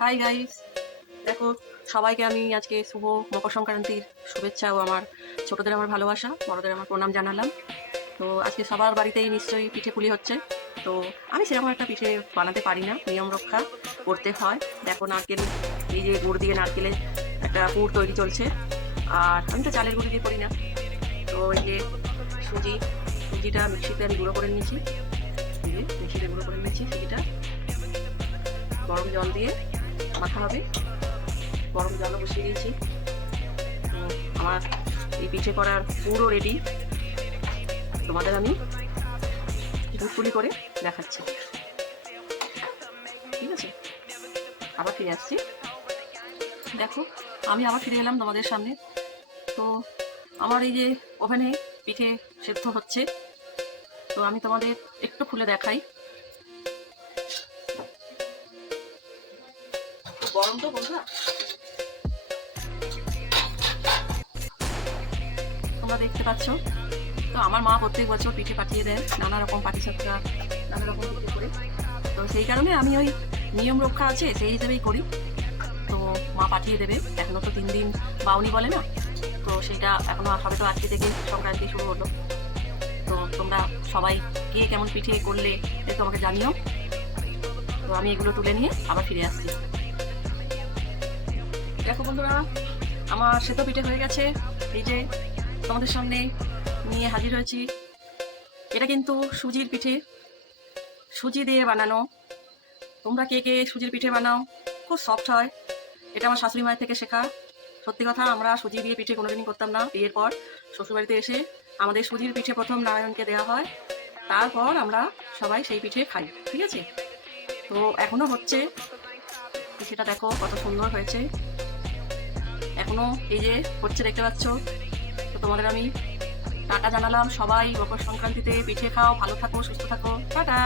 Hi guys, দেখো সবাইকে আমি আজকে শুভ মকর সংক্রান্তির শুভেচ্ছা ও আমার ছোটদের আমার ভালোবাসা, বড়দের আমার প্রণাম জানালাম। তো আজকে সবার বাড়িতেই নিশ্চয়ই পিঠে পুলি হচ্ছে। তো আমি সেরকম একটা পিঠে বানাতে পারি না, নিয়ম রক্ষা করতে হয়। দেখো নারকেল, এই যে গুড় দিয়ে নারকেলের একটা পুর তৈরি চলছে। আর আমি তো চালের গুঁড়ি দিয়ে করি না। তো এই যে সুজিটা মিক্সিতে আমি গুঁড়ো করে নিয়েছি। এই যে মিক্সিতে গুঁড়ো করে নিয়েছি সুজিটা, গরম জল দিয়ে মাখা হবে। গরম জলও বসিয়ে দিয়েছি। তো আমার এই পিঠে করার পুরো রেডি। তোমাদের আমি দুপুরি করে দেখাচ্ছি, ঠিক আছে? আবার ফিরে আসছি। দেখো আমি আবার ফিরে এলাম তোমাদের সামনে। তো আমার এই যে ওভেনে পিঠে সেদ্ধ হচ্ছে, তো আমি তোমাদের একটু খুলে দেখাই। গরম তো বন্ধুরা, তোমরা দেখতে পাচ্ছ। তো আমার মা প্রত্যেক বছর পিঠে পাঠিয়ে দেন, নানা রকম পাটিসাপটা, নানা রকম পিঠে করে। তো সেই কারণে আমি ওই নিয়ম রক্ষা আছে সেই হিসেবেই করি। তো মা পাঠিয়ে দেবে, এখনো তো 3 দিন বাউনি বলে না, তো সেটা এখনো হবে। তো আজকে থেকে সংক্রান্তি শুরু হলো। তো তোমরা সবাই কে কেমন পিঠে করলে একটু আমাকে জানিও। তো আমি এগুলো তুলে নিয়ে আবার ফিরে আসছি। দেখো বন্ধুরা, আমার সেতো পিঠে হয়ে গেছে। এই যে তোমাদের সামনে নিয়ে হাজির হয়েছি। এটা কিন্তু সুজির পিঠে, সুজি দিয়ে বানানো। তোমরা কে কে সুজির পিঠে বানাও? খুব সফট হয়। এটা আমার শাশুড়ি মায়ের থেকে শেখা। সত্যি কথা, আমরা সুজি দিয়ে পিঠে কোনোদিনই করতাম না। বিয়ের পর শ্বশুরবাড়িতে এসে আমাদের সুজির পিঠে প্রথম নারায়ণকে দেওয়া হয়, তারপর আমরা সবাই সেই পিঠে খাই, ঠিক আছে? তো এখনো হচ্ছে পিঠেটা, দেখো কত সুন্দর হয়েছে। এখনো এই যে হচ্ছে, দেখতে পাচ্ছ। তো তোমাদের আমি টাটা জানালাম। সবাই মকর সংক্রান্তিতে পিঠে খাও, ভালো থাকো, সুস্থ থাকো, টাটা।